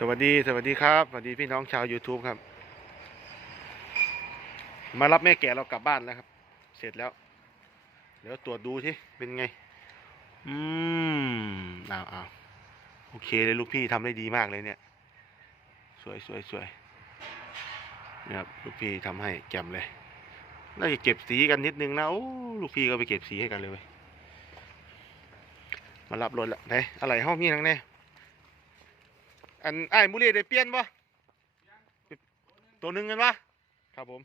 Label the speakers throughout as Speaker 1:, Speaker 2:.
Speaker 1: สวัสดีสวัสดีครับสวัสดีพี่น้องชาว YouTube ครับ มารับแม่แก่เรากลับบ้านแล้วครับ เสร็จแล้ว เดี๋ยวตรวจดูสิเป็นไง อืมอ้าวอ้าวโอเคเลยลูกพี่ทำได้ดีมากเลยเนี่ย สวยสวยสวยนี่ครับลูกพี่ทำให้แจ่มเลยน่าจะเก็บสีกันนิดนึงนะโอ้ลูกพี่ก็ไปเก็บสีให้กันเลยเว้ยมารับรถล้วไหนอะไรห้องมีทั้งแน่ อันไอ้ายมูเรีได้เปลี่ยนบ่ตัวหนึ่งกันวะครับผม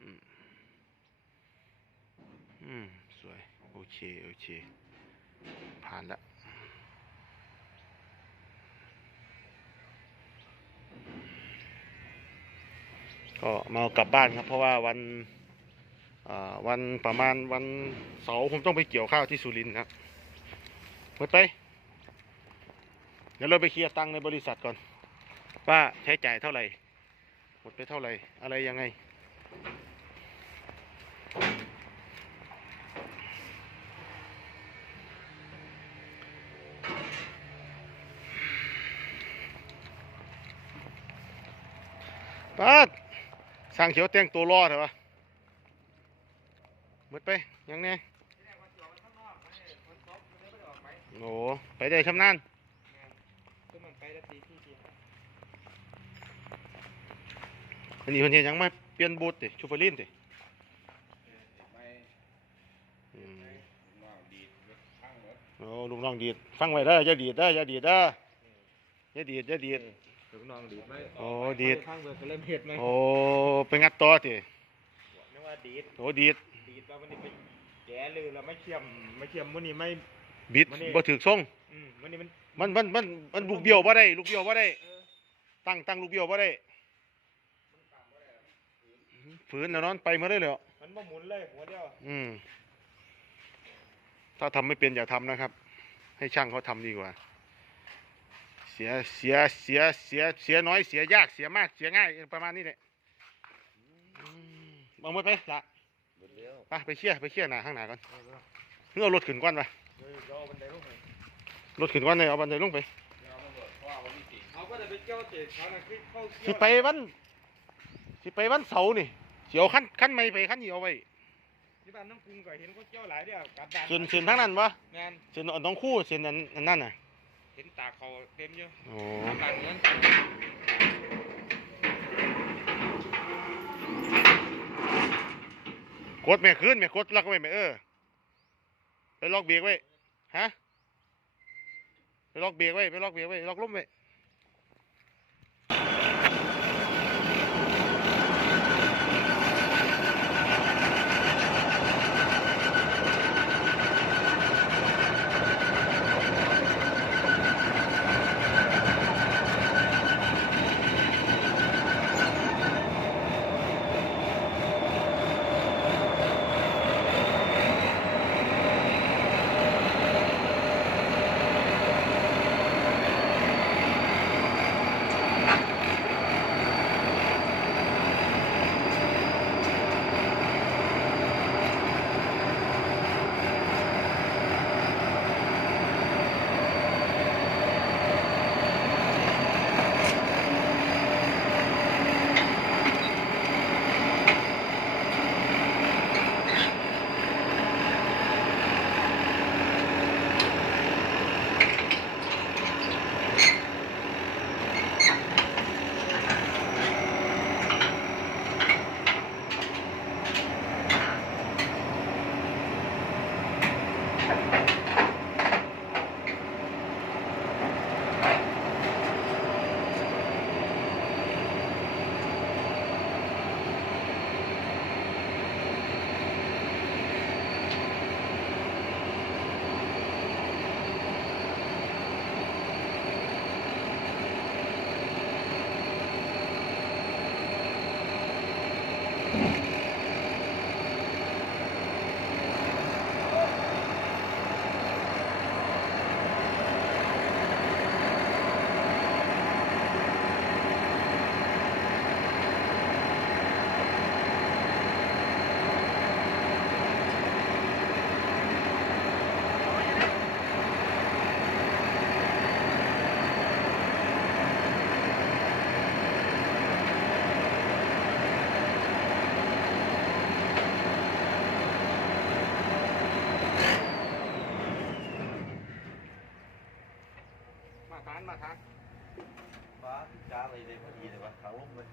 Speaker 1: อืม อืม สวย โอเค โอเค ผ่านละก็มาเอากลับบ้านครับ เพราะว่าวัน วันประมาณวันเสาร์ผมต้องไปเกี่ยวข้าวที่สุรินทร์ครับหมดไป เดี๋ยวเราไปเคลียร์ตังค์ในบริษัทก่อน ว่าใช้จ่ายเท่าไหร่ หมดไปเท่าไหร่ อะไรยังไง ปัดสร้างเขียวแต่งตัวรอดเหรอวะ หมดไป ยังไงโอ้ไปได้ชำนาญ
Speaker 2: ก็มันไปแล้วทีที่ที่
Speaker 1: อันนี้คนเห็นยังมาเปลี่ยนบูทติชูเฟอร์ลินติ
Speaker 2: ไป
Speaker 1: อืม
Speaker 2: ว่าดีรถข้างรถ
Speaker 1: โอ้ลุงน้องดีดฟังไว้เด้ออย่าดีดเด้ออย่าดีดเด้ออย่าดีดอย่าดีด
Speaker 2: ถึงน้องดีดไหม
Speaker 1: โอ้ดีด
Speaker 2: ข้างเบอร์ก็เริ่มเห็ดไหม
Speaker 1: โอ้ไปงัดต่อติ
Speaker 2: ไม่ว่าดีด
Speaker 1: โอ้ดีด
Speaker 2: ดีดว่าวันนี้ไปแกะเลยแล้วไม่เชื่อมไม่เชื่อมวันนี้ไม่
Speaker 1: บิด
Speaker 2: มันนี่
Speaker 1: บ่ถึกทรง
Speaker 2: อืมวันนี้มัน
Speaker 1: มันมันมันมันลูกเบี้ยวบ่ได้ ลูกเบี้ยวบ่ได้
Speaker 2: เออ
Speaker 1: ตั้งตั้งลูกเบี้ยวบ่ได้ฝืนแล้วนอนไปมาได้เลยเหรอ
Speaker 2: มันบ่หมุนเลยหัวเดียว
Speaker 1: อืม ถ้าทำไม่เป็นอย่าทำนะครับ ให้ช่างเขาทำดีกว่า เสียเสียเสียเสียเสียน้อยเสียยากเสียมากเสียง่ายประมาณนี้แหละอืมเอาหมดไปละ
Speaker 2: หมดแล้ว
Speaker 1: ไปไปเชี่ยร์ไปเชี่ยร์หน้าข้างหน้าก่อนเพื่อเอารถขึ้นก่อนไป
Speaker 2: เฮ้ยเราเอาบันไดลงไป
Speaker 1: รถขึ้นก่อนเลยเอาบันไดลงไป
Speaker 2: เรามาเบิดเพราะว่าวันนี้สิเขาก็จะไปเจ้าเตะเขาน่ะคือเข้า
Speaker 1: สิไปวันสิไปวันเสาร์นี่เสียวขั้นขั้นไม่ไปขั้นเดียวไว้
Speaker 2: ที่บ้านน้องกรุงก็เห็นเขาเจ้าหลายเดียวกลับบ้าน
Speaker 1: เส้นเส้นทั้งนั้นวะ
Speaker 2: แมน
Speaker 1: เส้นน้องคู่เส้นนั้นอันนั่นน่ะ
Speaker 2: เห็นตาเขาเต็มอยู่
Speaker 1: โอ้
Speaker 2: กลับบ้านเหมือน
Speaker 1: กดแม่ขึ้นแม่กดลักไว้แม่เออไปล็อกเบรกไว้ฮะไปล็อกเบรกไว้ไปล็อกเบรกไว้ล็อกล้มไว้ Thank you. มาทานมาทาน
Speaker 3: ฟ้าจ้าอะไรเลยพอดีเลยวะเขาลงเลย